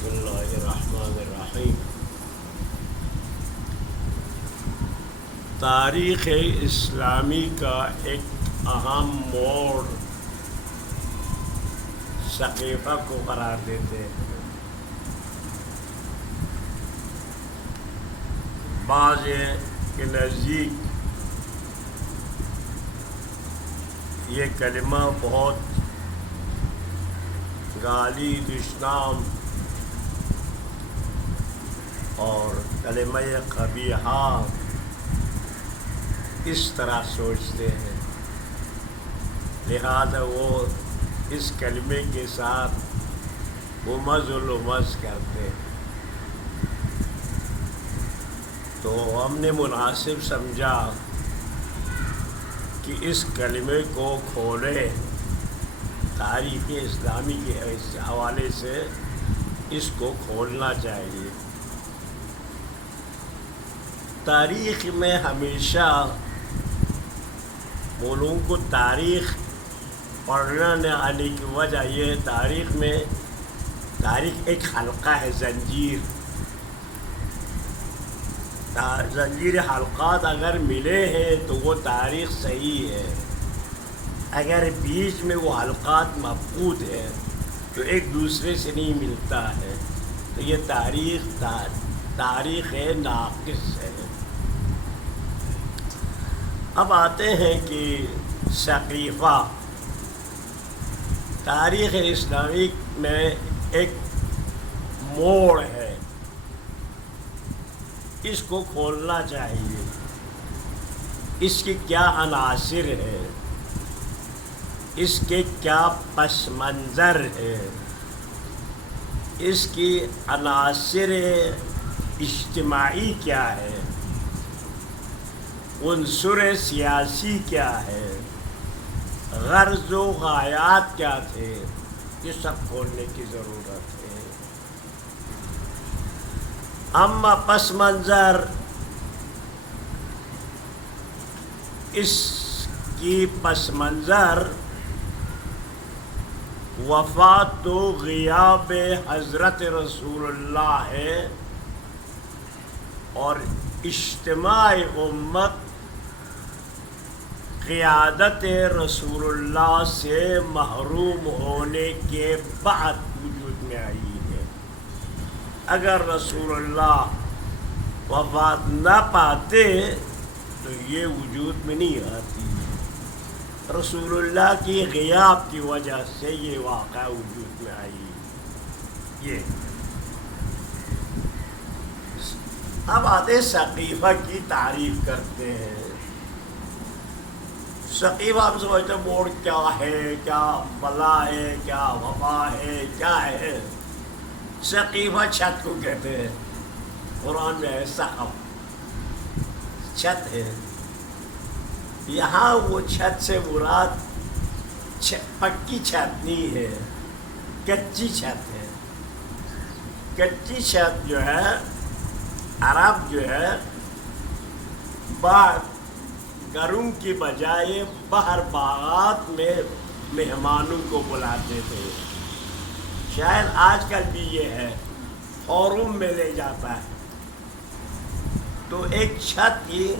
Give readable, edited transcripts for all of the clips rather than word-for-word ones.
بسم اللہ الرحمن الرحیم۔ تاریخ اسلامی کا ایک اہم موڑ سقیفہ کو قرار دیتے ہیں۔ بعض کے نزدیک یہ کلمہ بہت گالی دشنام اور کلمہ قبیحہ اس طرح سوچتے ہیں، لہذا وہ اس کلمے کے ساتھ ممز و لمز کرتے ہیں۔ تو ہم نے مناسب سمجھا کہ اس کلمے کو کھولے، تاریخ اسلامی کے حوالے سے اس کو کھولنا چاہیے۔ تاریخ میں ہمیشہ وہ لوگوں کو تاریخ پڑھنا نہ آنے کی وجہ یہ تاریخ ایک حلقہ ہے، زنجیر حلقات اگر ملے ہیں تو وہ تاریخ صحیح ہے، اگر بیچ میں وہ حلقات مفقود ہے تو ایک دوسرے سے نہیں ملتا ہے، تو یہ تاریخ ناقص ہے۔ اب آتے ہیں کہ سقیفہ تاریخ اسلامی میں ایک موڑ ہے، اس کو کھولنا چاہیے۔ اس کی کیا عناصر ہے، اس کے کیا پس منظر ہے، اس کی عناصر اجتماعی کیا ہے، عنصر سیاسی کیا ہے، غرض و غایات کیا تھے، یہ سب کھولنے کی ضرورت ہے۔ اما پس منظر، اس کی پس منظر وفات و غیاب حضرت رسول اللہ ہے اور اجتماع امت قیادت رسول اللہ سے محروم ہونے کے بعد وجود میں آئی ہے۔ اگر رسول اللہ وفات نہ پاتے تو یہ وجود میں نہیں آتی، رسول اللہ کی غیاب کی وجہ سے یہ واقعہ وجود میں آئی۔ اب آتے سقیفہ کی تعریف کرتے ہیں۔ سقیفہ ہم سمجھتے ہیں موڑ کیا ہے، کیا بلا ہے، کیا وبا ہے، کیا ہے۔ سقیفہ چھت کو کہتے ہیں، قرآن میں ہے سقف، چھت ہے۔ یہاں وہ چھت سے مراد پکی چھت نہیں ہے، کچی چھت ہے۔ کچی چھت جو ہے عرب جو ہے گھروں کی بجائے باہر باغات میں مہمانوں کو بلاتے تھے، شاید آج کل بھی یہ ہے، فوروم میں لے جاتا ہے۔ تو ایک چھت کی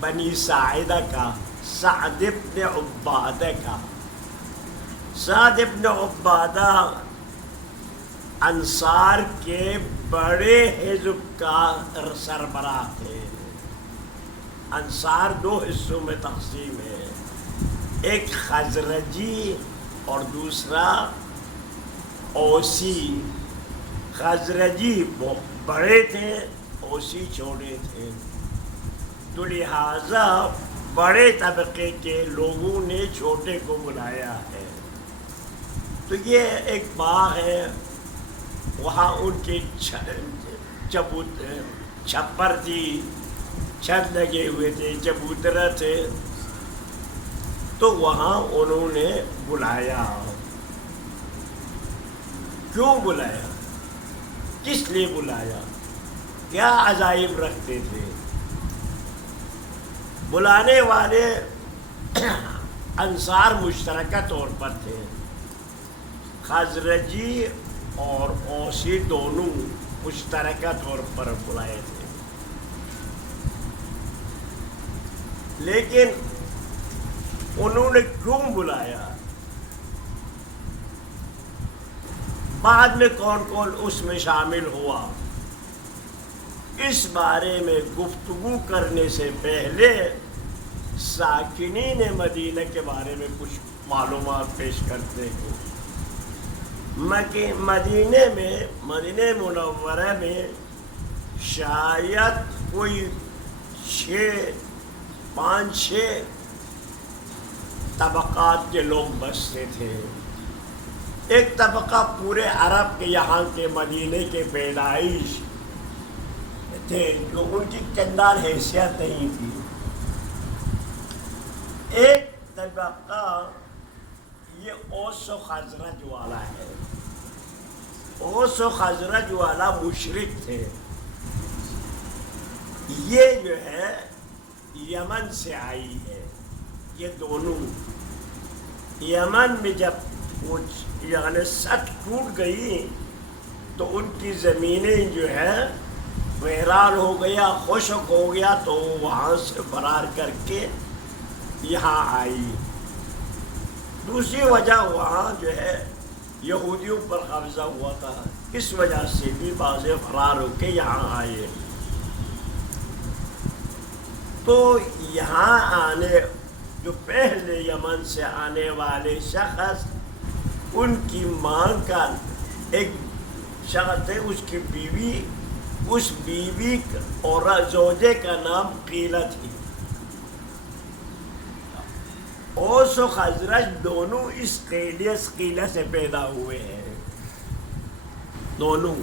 بنی ساعدہ کا، سعد ابن عبادہ کا، سعد ابن عبادہ انصار کے بڑے حزب کا سربراہ تھے۔ انصار دو حصوں میں تقسیم ہے، ایک خزرجی اور دوسرا اوسی۔ خزرجی بڑے تھے، اوسی چھوٹے تھے، تو لہٰذا بڑے طبقے کے لوگوں نے چھوٹے کو بلایا ہے۔ تو یہ ایک باغ ہے، وہاں ان کے چھپر تھی، چھت لگے ہوئے تھے، چبوترا تھے، تو وہاں انہوں نے بلایا۔ کیوں بلایا، کس لیے بلایا، کیا عزائم رکھتے تھے؟ بلانے والے انصار مشترکہ طور پر تھے، خزرجی اور اوسی دونوں مشترکہ طور پر بلائے تھے، لیکن انہوں نے کیوں بلایا؟ بعد میں کون کون اس میں شامل ہوا، اس بارے میں گفتگو کرنے سے پہلے ساکنین مدینہ کے بارے میں کچھ معلومات پیش کرتے ہیں۔ مدینہ منورہ میں شاید کوئی 5-6 طبقات کے لوگ بستے تھے۔ ایک طبقہ پورے عرب کے یہاں کے مدینے کے پیدائش تھے، جو ان کی چندان حیثیت نہیں تھی۔ ایک طبقہ یہ اوس و خزرج والا ہے۔ اوس و خزرج والا مشرک تھے، یہ جو ہے یمن سے آئی ہے۔ یہ دونوں یمن میں جب یعنی سٹ ٹوٹ گئی تو ان کی زمینیں جو ہے ویران ہو گیا، خشک ہو گیا، تو وہاں سے فرار کر کے یہاں آئی۔ دوسری وجہ وہاں جو ہے یہودیوں پر قبضہ ہوا تھا، اس وجہ سے بھی بعض فرار ہو کے یہاں آئے۔ تو یہاں آنے جو پہلے یمن سے آنے والے شخص، ان کی ماں کا ایک شخص ہے، اس کی بیوی، اس بیوی اور زوجے کا نام قیلہ تھی۔ اوس و خزرج دونوں اس قیلہ سے پیدا ہوئے ہیں، دونوں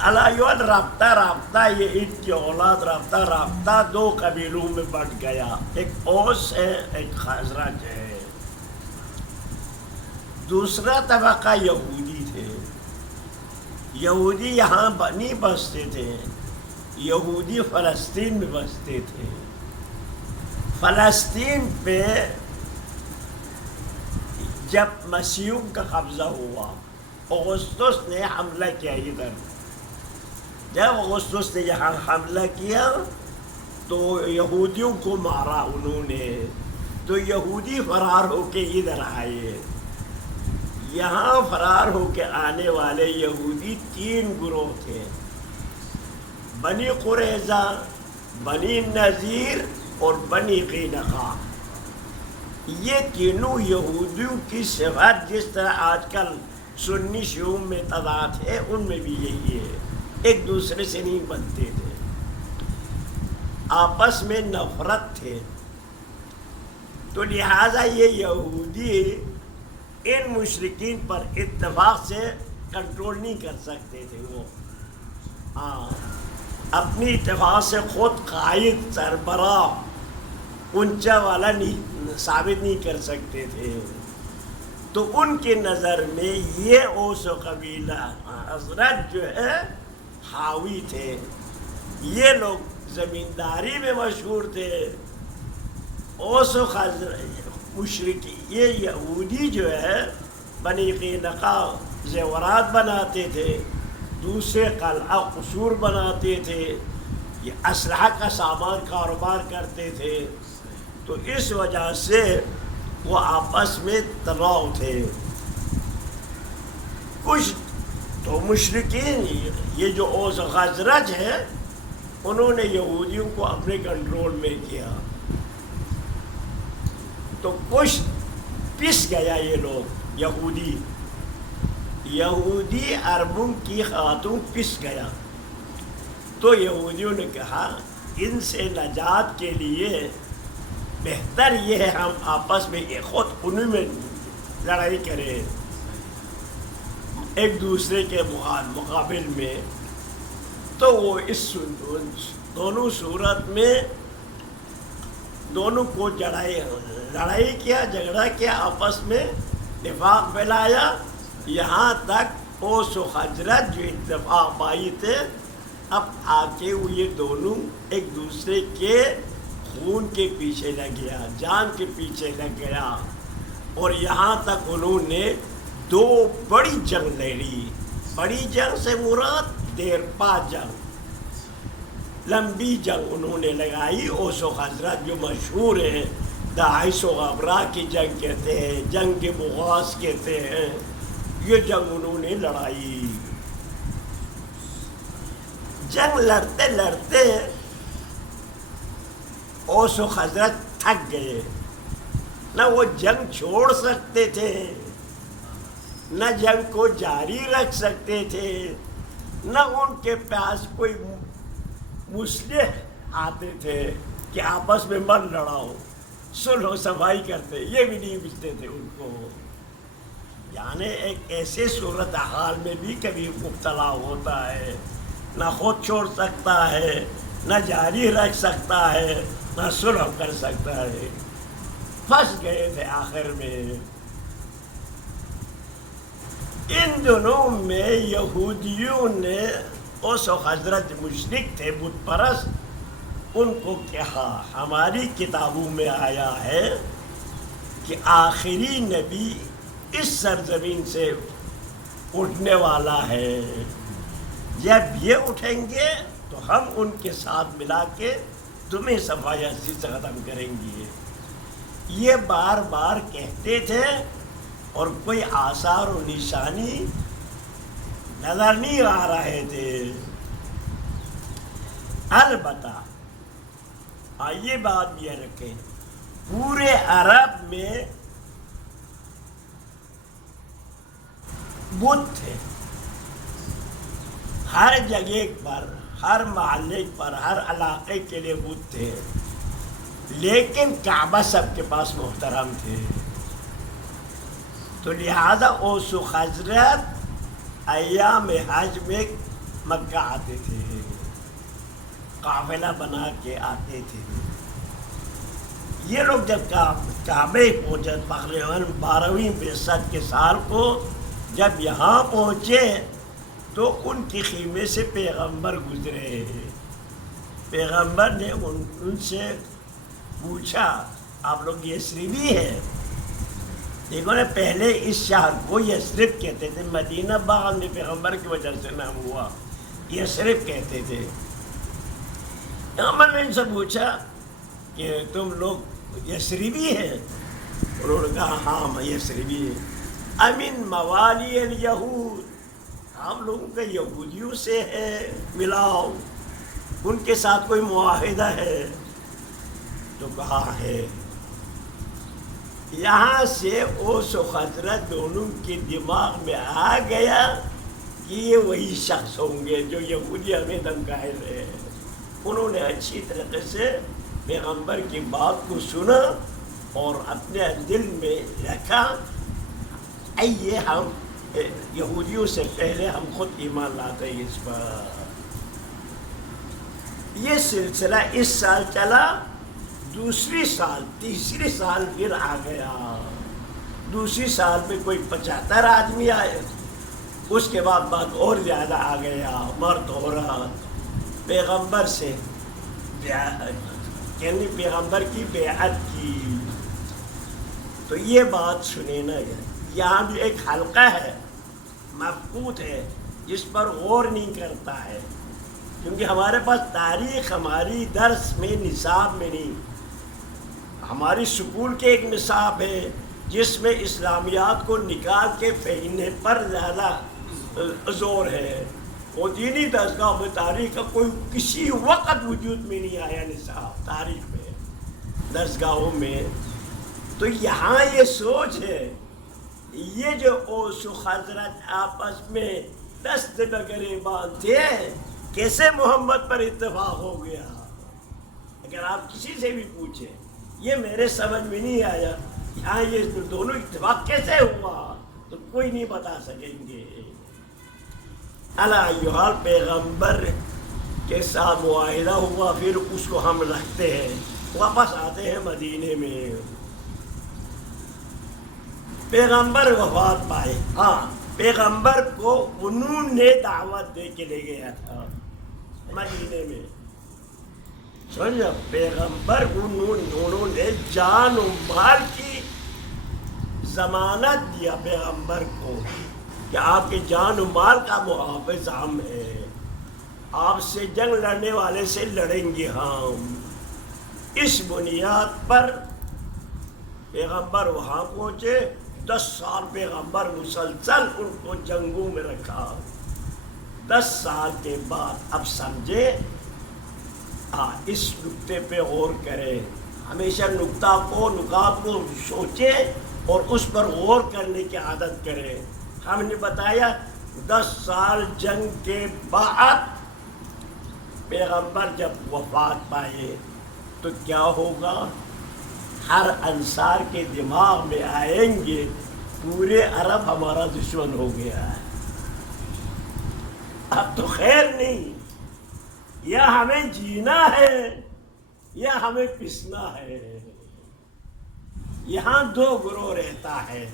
علایون رابطہ یہ ان کی اولاد رابطہ 2 قبیلوں میں بٹ گیا، ایک اوس ہے، ایک خزرج ہے۔ دوسرا طبقہ یہودی تھے۔ یہودی یہاں نہیں بستے تھے، یہودی فلسطین میں بستے تھے۔ فلسطین پہ جب مسیحیوں کا قبضہ ہوا، اغسطس نے حملہ کیا ادھر۔ جب اغسطس نے یہاں حملہ کیا تو یہودیوں کو مارا انہوں نے، تو یہودی فرار ہو کے ادھر آئے۔ یہاں فرار ہو کے آنے والے یہودی 3 گروہ تھے، بنی قریظہ، بنی نذیر اور بنی قینقاع۔ یہ تینوں یہودیوں کی صفات، جس طرح آج کل سنی شیعوں میں تضاد ہے، ان میں بھی یہی ہے، ایک دوسرے سے نہیں بنتے تھے، آپس میں نفرت تھے۔ تو لہٰذا یہ یہودی ان مشرکین پر اتفاق سے کنٹرول نہیں کر سکتے تھے، وہ اپنی اتفاق سے خود قائد، سربراہ، اونچا والا ثابت نہیں کر سکتے تھے۔ تو ان کی نظر میں یہ اوس و قبیلہ حضرت جو ہے حاوی تھے۔ یہ لوگ زمینداری میں مشہور تھے۔ اوس و خزرج مشرکی، یہ یہودی جو ہے بنی قینقاع زیورات بناتے تھے، دوسرے قلعہ قصور بناتے تھے، یہ اسلحہ کا سامان کاروبار کرتے تھے۔ تو اس وجہ سے وہ آپس میں تناؤ تھے۔ کچھ تو مشرکین، یہ جو اوس و خزرج ہے، انہوں نے یہودیوں کو اپنے کنٹرول میں کیا، تو کچھ پس گیا۔ یہ لوگ یہودی عربوں کی خاتون پس گیا، تو یہودیوں نے کہا ان سے نجات کے لیے بہتر یہ ہے ہم آپس میں خود انہی میں لڑائی کریں، ایک دوسرے کے مقابل میں۔ تو وہ اس دونوں صورت میں دونوں کو لڑائی کیا، جھگڑا کیا، آپس میں نفاق پھیلایا، یہاں تک اوس و خزرج جو اتفاق بائی تھے، اب آ کے وہ یہ دونوں ایک دوسرے کے خون کے پیچھے لگ گیا، جان کے پیچھے لگ گیا، اور یہاں تک انہوں نے دو بڑی جنگ لڑی. بڑی جنگ سے مراد دیرپا جنگ، لمبی جنگ انہوں نے لگائی. اوس و خزرج جو مشہور ہے، داعش و غبرا کی جنگ کہتے ہیں، جنگ بغاز کہتے ہیں. یہ جنگ انہوں نے لڑائی. جنگ لڑتے لڑتے اوس و خزرج تھک گئے. نہ وہ جنگ چھوڑ سکتے تھے، نہ جنگ کو جاری رکھ سکتے تھے، نہ ان کے پاس کوئی مصلح آتے تھے کہ آپس میں من لڑاؤ، صلح و صفائی کرتے. یہ بھی نہیں ملتے تھے ان کو. یعنی ایک ایسے صورتحال میں بھی کبھی مبتلا ہوتا ہے، نہ خود چھوڑ سکتا ہے، نہ جاری رکھ سکتا ہے، نہ صلح کر سکتا ہے. پھنس گئے تھے آخر میں. ان دنوں میں یہودیوں نے، اوس و خزرج مشرک تھے، بت پرست، ان کو کہا ہماری کتابوں میں آیا ہے کہ آخری نبی اس سرزمین سے اٹھنے والا ہے. جب یہ اٹھیں گے تو ہم ان کے ساتھ ملا کے تمہیں صفائی سے ختم کریں گے. یہ بار بار کہتے تھے اور کوئی آثار و نشانی نظر نہیں آ رہے تھے. البتہ یہ بات یہ رکھیں، پورے عرب میں بت تھے، ہر جگہ پر، ہر محلے پر، ہر علاقے کے لیے بت تھے. لیکن کعبہ سب کے پاس محترم تھے. تو لہذا اوس و خزرج ایام حج میں مکہ آتے تھے، قافلہ بنا کے آتے تھے. یہ لوگ جب کعبے پہنچے تقریباً 12ویں بعثت کے سال کو، جب یہاں پہنچے تو ان کی خیمے سے پیغمبر گزرے. پیغمبر نے ان سے پوچھا آپ لوگ یثربی ہیں؟ دیکھو نا، پہلے اس شہر کو یثرب کہتے تھے، مدینہ بعد میں پیغمبر کی وجہ سے نام ہوا، یثرب کہتے تھے. پیغمبر نے ان سے پوچھا کہ تم لوگ یثربی ہیں؟ انہوں نے کہا ہاں میں یثربی ہیں. امن موالی الیہود، ہم لوگوں کے یہودیوں سے ہے ملاؤ، ان کے ساتھ کوئی معاہدہ ہے؟ تو کہا ہے. یہاں سے اوس و خزرج دونوں کے دماغ میں آ گیا کہ یہ وہی شخص ہوں گے جو یہودی ہمیں دھمکائے رہے ہیں. انہوں نے اچھی طریقے سے پیغمبر کی بات کو سنا اور اپنے دل میں رکھا آئیے ہم یہودیوں سے پہلے ہم خود ایمان لاتے ہیں اس پر. یہ سلسلہ اس سال چلا. دوسری سال، تیسری سال پھر آ گیا. دوسری سال میں کوئی 75 آدمی آئے. اس کے بعد بات اور زیادہ آ گیا. مرد عورت پیغمبر سے یعنی پیغمبر کی بیعت کی. تو یہ بات سنے نا، یہاں بھی ایک حلقہ ہے مفقود ہے جس پر غور نہیں کرتا ہے، کیونکہ ہمارے پاس تاریخ ہماری درس میں نصاب میں نہیں. ہماری سکول کے ایک نصاب ہے جس میں اسلامیات کو نکال کے پھیلنے پر زیادہ زور ہے. وہ دینی درسگاہ میں تاریخ کا کوئی کسی وقت وجود میں نہیں آیا نصاب تاریخ میں درسگاہوں میں. تو یہاں یہ سوچ ہے، یہ جو اوس و خزرج آپس میں دست بگرے باندھے کیسے محمد پر اتفاق ہو گیا؟ اگر آپ کسی سے بھی پوچھیں یہ میرے سمجھ میں نہیں آیا، یہاں یہ دونوں اتفاق کیسے ہوا، تو کوئی نہیں بتا سکیں گے. علی حال پیغمبر کے ساتھ معاہدہ ہوا، پھر اس کو ہم رکھتے ہیں، واپس آتے ہیں مدینے میں. پیغمبر وفات پائے. ہاں، پیغمبر کو انہوں نے دعوت دے کے لے گیا تھا مدینے میں. سمجھا؟ پیغمبر انہوں نے جان و مال کی ضمانت دیا پیغمبر کو کہ آپ کے جان و مال کا محافظ ہم ہیں، آپ سے جنگ لڑنے والے سے لڑیں گے ہم۔ اس بنیاد پر پیغمبر وہاں پہنچے، 10 سال پیغمبر مسلسل ان کو جنگوں میں رکھا۔ 10 سال کے بعد اب سمجھے، اس نقطے پہ غور کریں، ہمیشہ نکات کو سوچے اور اس پر غور کرنے کی عادت کریں۔ ہم نے بتایا 10 سال جنگ کے بعد پیغمبر جب وفات پائے تو کیا ہوگا؟ ہر انصار کے دماغ میں آئیں گے پورے عرب ہمارا دشمن ہو گیا ہے، اب تو خیر نہیں، یا ہمیں جینا ہے یا ہمیں پسنا ہے۔ یہاں 2 گروہ رہتا ہے،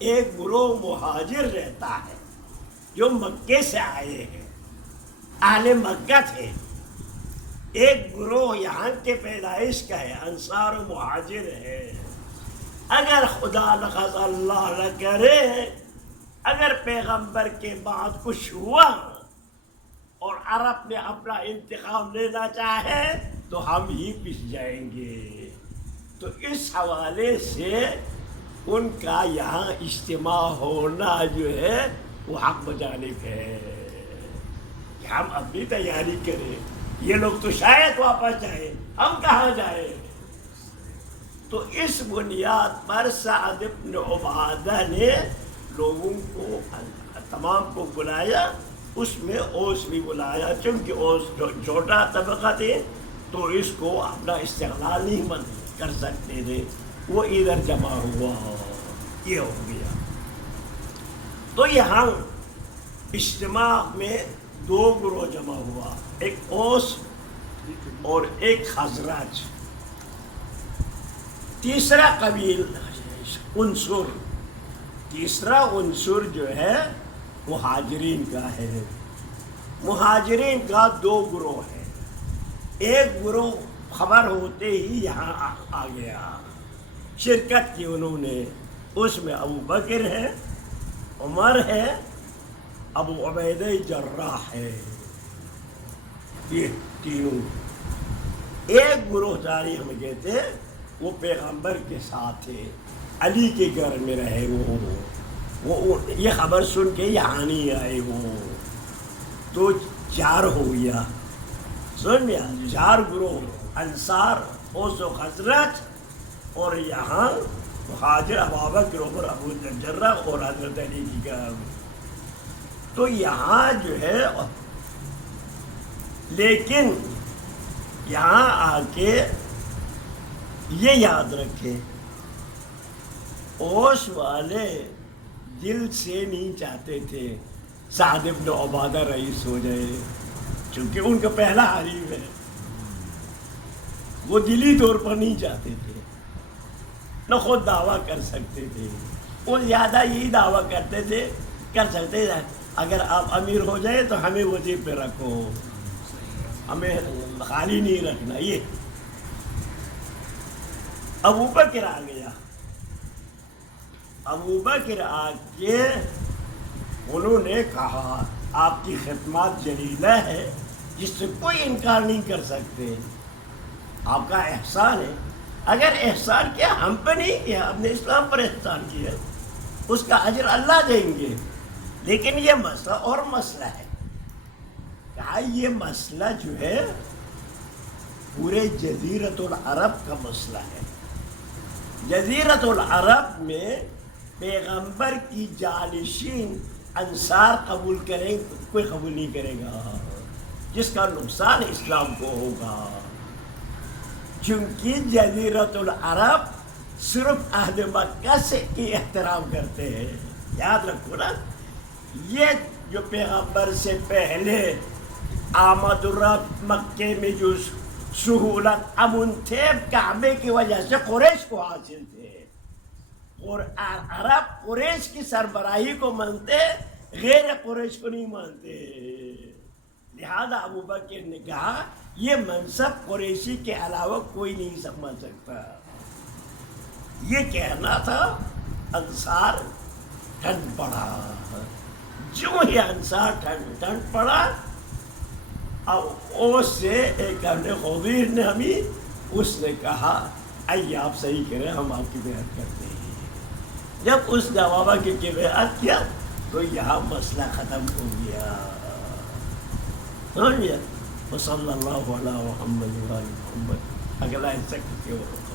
ایک گروہ مہاجر رہتا ہے جو مکے سے آئے ہیں، اہل مکہ تھے، ایک گروہ یہاں کے پیدائش کا ہے، انصار و مہاجر ہے۔ اگر خدا نخواستہ اللہ نہ کرے، اگر پیغمبر کے بعد کچھ ہوا اور عرب نے اپنا انتقام لینا چاہے تو ہم ہی پس جائیں گے۔ تو اس حوالے سے ان کا یہاں اجتماع ہونا جو ہے وہ حق بجانب ہے کہ ہم اپنی تیاری کریں۔ یہ لوگ تو شاید واپس جائیں، ہم کہاں جائیں؟ تو اس بنیاد پر سعد بن عبادہ نے لوگوں کو تمام کو بلایا، اس میں اوس بھی بلایا، چونکہ اوس چھوٹا طبقہ تھے تو اس کو اپنا استقلال نہیں کر سکتے تھے، وہ ادھر جمع ہوا، یہ ہو گیا۔ تو یہاں اجتماع میں 2 گروہ جمع ہوا، ایک اوس اور ایک خزرج۔ تیسرا قبیل عنصر، تیسرا عنصر جو ہے مہاجرین کا ہے۔ مہاجرین کا 2 گروہ ہے، ایک گروہ خبر ہوتے ہی یہاں آ گیا، شرکت کی انہوں نے، اس میں ابو بکر ہے، عمر ہے، ابو عبیدہ جراح ہے، یہ تینوں۔ ایک گروہ جاری ہم کہتے ہیں وہ پیغمبر کے ساتھ تھے، علی کے گھر میں رہے، وہ یہ خبر سن کے یہاں نہیں آئے، وہ تو 4 ہو گیا، سن لیا، 4 گروہ، انصار، اوس و خزرج، اور یہاں مہاجر ابو بکر، عمر، ابو جراح اور حضرت علی کی گھر۔ تو یہاں جو ہے، لیکن یہاں آ کے یہ یاد رکھیں، اوس والے دل سے نہیں چاہتے تھے سعد بن عبادہ رئیس ہو جائے، چونکہ ان کا پہلا حریف ہے، وہ دلی طور پر نہیں چاہتے تھے، نہ خود دعویٰ کر سکتے تھے، وہ زیادہ یہی دعویٰ کرتے تھے، کر سکتے تھے اگر آپ امیر ہو جائے تو ہمیں وظیفے پہ رکھو، ہمیں خالی نہیں رکھنا۔ یہ ابو بکر آ گیا، ابو بکر آ کے انہوں نے کہا آپ کی خدمات جلیلہ ہے جس سے کوئی انکار نہیں کر سکتے، آپ کا احسان ہے، اگر احسان کیا ہم پہ نہیں کیا، اپنے اسلام پر احسان کیا، اس کا اجر اللہ دیں گے، لیکن یہ مسئلہ اور مسئلہ ہے، کہا یہ مسئلہ جو ہے پورے جزیرۃ العرب کا مسئلہ ہے، جزیرۃ العرب میں پیغمبر کی جانشین انصار قبول کریں، کوئی قبول نہیں کرے گا، جس کا نقصان اسلام کو ہوگا، چونکہ جزیرۃ العرب صرف اہل مکہ سے کی احترام کرتے ہیں، یاد رکھو نا، یہ جو پیغمبر سے پہلے آمد و رفت مکے میں جو سہولت امن تھے، کعبے کی وجہ سے قریش کو حاصل تھے، اور عرب قریش کی سربراہی کو مانتے، غیر قریش کو نہیں مانتے، لہذا ابو بکر نے کہا یہ منصب قریشی کے علاوہ کوئی نہیں سنبھال سکتا، یہ کہنا تھا انصار ٹھن پڑا. جو ہی انصار ٹھن پڑا، اب اس سے ایک خضیر نے ہمیں اس نے کہا آئیے آپ صحیح کریں، ہم آپ کی بیعت کرتے ہیں. جب اس نے بابا کی بیعت کیا تو یہاں مسئلہ ختم ہو گیا. سمجھ گیا؟ وصلی اللہ علی محمد وعلی محمد. اگلا حصہ کسی اور